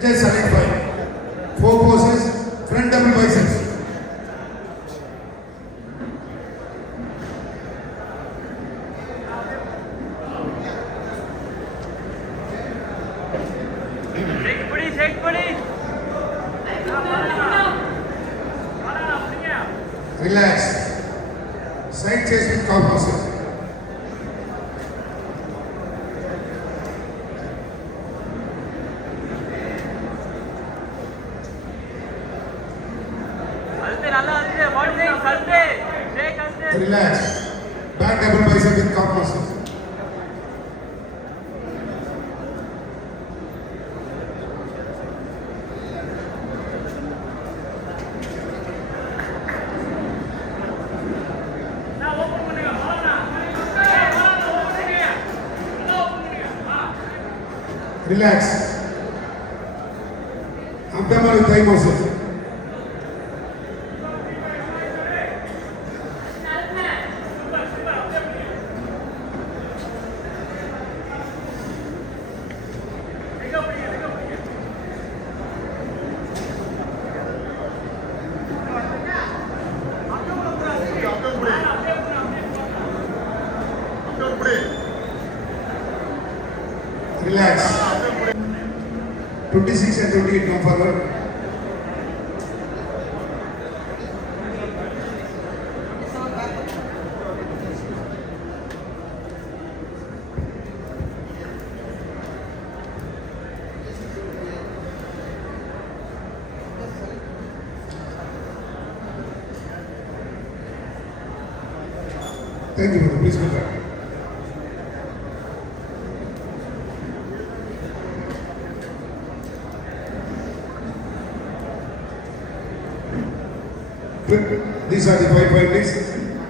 Just select 5. 4 poses, front double biceps. Relax. Side chest with cow muscle. Relax. Back double bicep with cow muscle. Relax. Abdominal thigh muscle. Relax. 26 and 28 come forward. Thank you, please go back. These are the 5 techniques.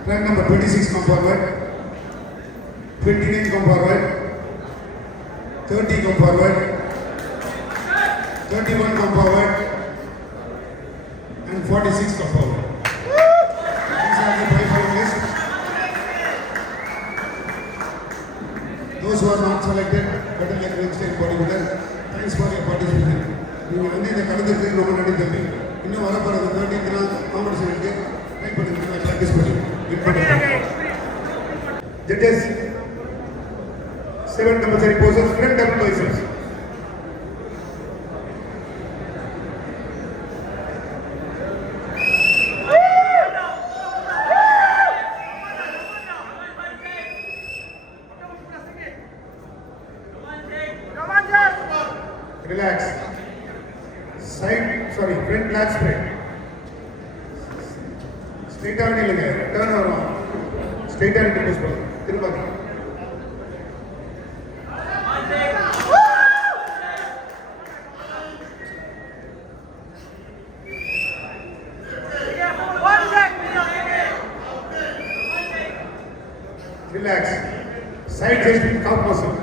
Track number 26 come forward, 29 come forward, 30 come forward, 31 come forward, and 46 come forward. These are the 5 techniques. Those who are not selected, better like next time bodybuilder. Thanks for your participation. You will only the கலந்துக்கு ரொம்ப நன்றி தம்பி. இன்னும் வர போற 13th நாள் competition இருக்கு. Try பண்ணுங்க, practice பண்ணி வின் பண்ணுங்க. Judges 7 compulsory poses, front double biceps. Relax. Front lat spread. Straight out இல்லங்க, turn around. Straight out push பண்ணு. திரும்ப. Relax. Side chest with calf muscle.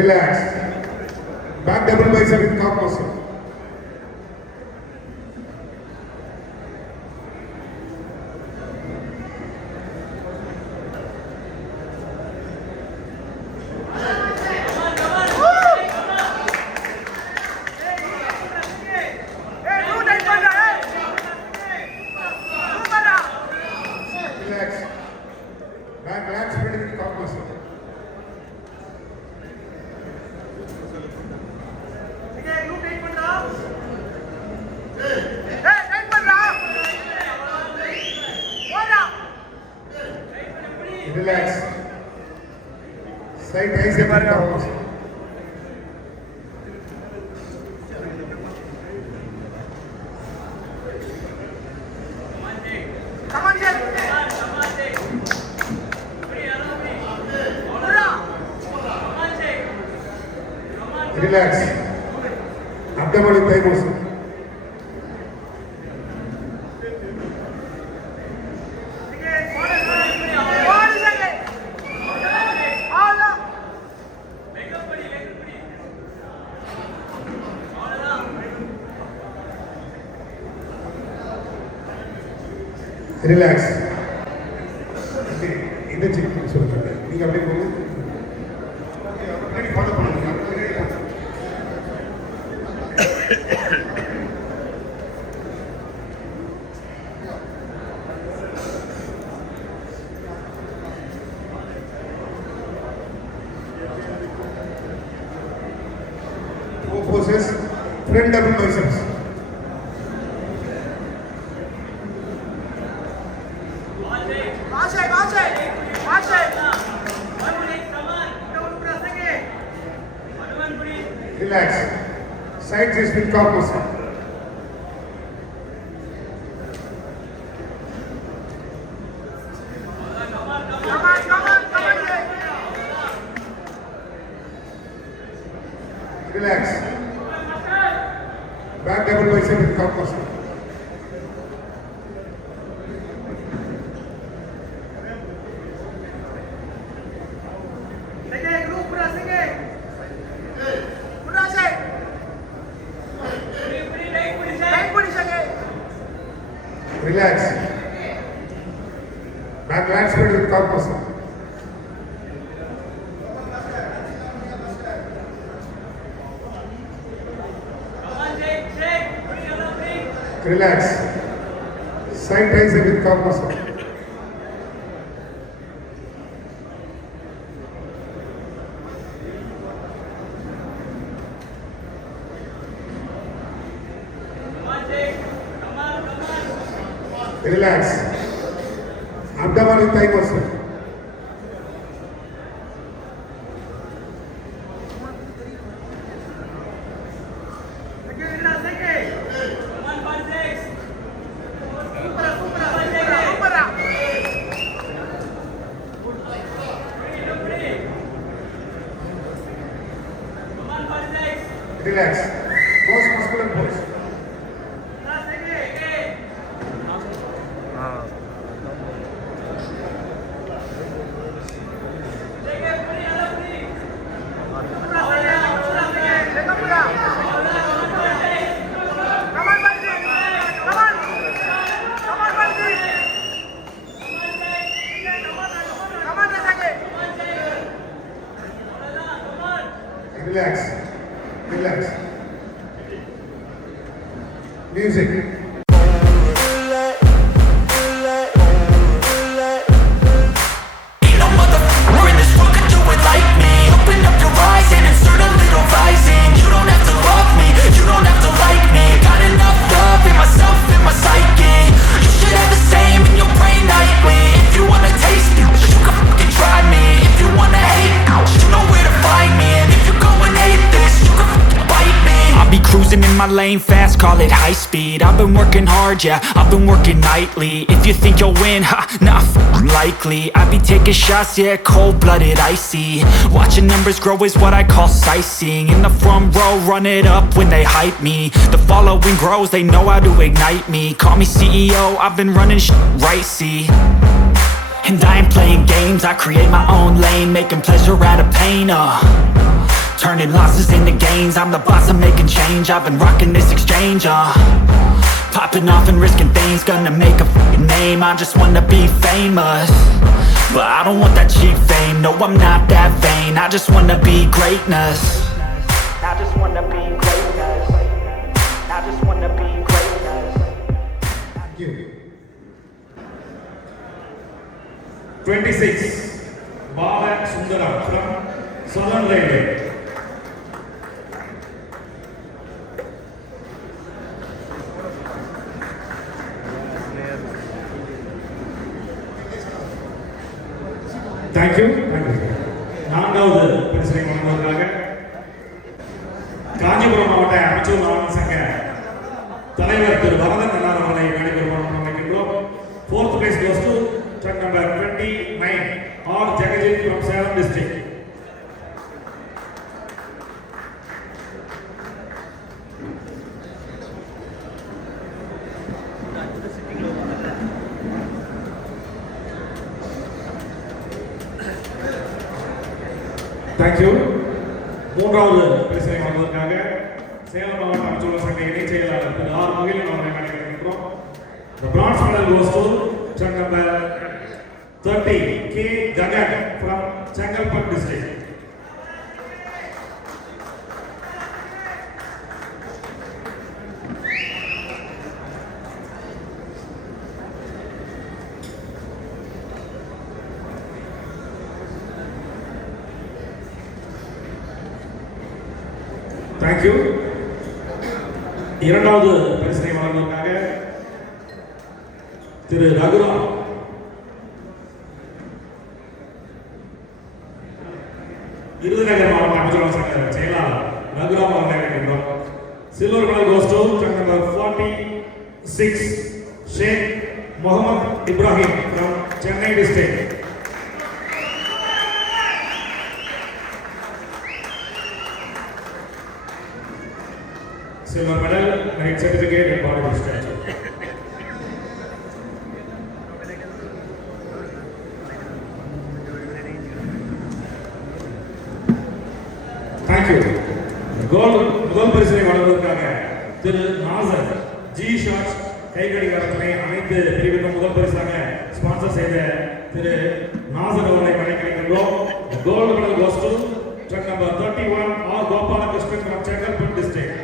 Relax. Back double bicep with calf muscle. Relax. Back lat spread with calf muscle. Relax. Side tricep with calf muscle. Relax. Abdominal thigh muscle. Relax. இந்த check சொல்லுங்க. நீங்க அப்படியே போங்க. Follow பண்ணுங்க. Poses front double biceps. Relax. Side twist with cock muscle. Relax. Back double bicep with cock muscle. Relax. Back lat spread with cock muscle. Relax. Side tricep with cock muscle. Relax. Abdomen with thigh muscle. Relax. Most muscular pose. Relax. Relax. Music. Cruising in my lane fast, call it high speed. I've been working hard, yeah, I've been working nightly. If you think you'll win, ha, not likely. I be taking shots, yeah, cold-blooded, icy. Watching numbers grow is what I call sightseeing. In the front row, run it up when they hype me. The following grows, they know how to ignite me. Call me CEO, I've been running right, see. And I ain't playing games, I create my own lane, making pleasure out of pain, turning losses into gains, I'm the boss, I'm making change. I've been rocking this exchange, popping off and risking things, gonna make a f***ing name. I just wanna be famous, but I don't want that cheap fame. No, I'm not that vain, I just wanna be greatness. I just wanna be greatness. I just wanna be greatness. Thank you. 26. Bhavan Sundaram from Southern Railway. Thank you. நான்காவது பரிசை வழங்குவதற்காக காஞ்சிபுரம் மாவட்ட அமைச்சர் நலன் சங்க தலைவர் திரு வரதன் அண்ணார் அவர்களை நடைபெறும் அமைக்கின்றோம். 4th place goes to truck number 29 R Jagajit from Salem district. Thank you. மூன்றாவது பரிசை வழங்குவதற்காக சேலம் மாவட்ட அமைச்சர் சங்க இணைச் செயலாளர் திரு ஆர் மகிழன் அவர்களை நடைபெறுகின்றோம். The bronze medal goes to truck number 30, K. Gagan from Chengalpattu district. Thank you. இரண்டாவது பரிசினை வழங்குவதற்காக திரு ரகுராம் விருதுநகர் மாவட்ட அமைச்சரவை சங்க செயலாளர் ரகுராம் அவர்களை அழைக்கின்றோம். Silver medal goes to truck number 46 Sheikh Mohammed Ibrahim from Chennai district. Silver medal, merit certificate and body statue. Thank you. Gold முதல் பரிசினை வழங்குவதற்காக திரு நாசர் ஜி ஷார்ட்ஸ் கைகடிகாரத்தினை அனைத்து பிரிவிற்கும் முதல் பரிசாக ஸ்பான்சர் செய்த திரு நாசர் அவர்களை வழங்கியிருக்கின்றோம். Gold medal goes to truck number 31 R. Gopalakrishnan from Chengalpattu district.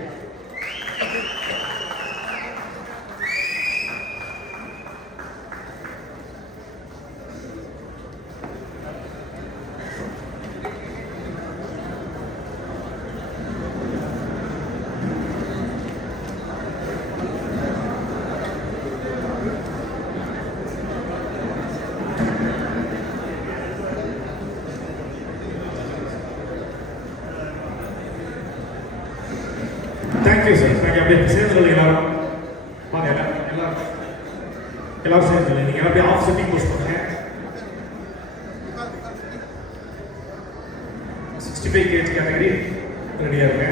Thank you, sir. Thank you. அப்படியே சேர்ந்து எல்லாரும் வாங்க எல்லாரும் சேர்ந்து நீங்க அப்படியே ஆஃப் செட்டிங் புஷ் பண்ணுங்க. 65 kg கேட்டகரி ரெடியா இருக்கு.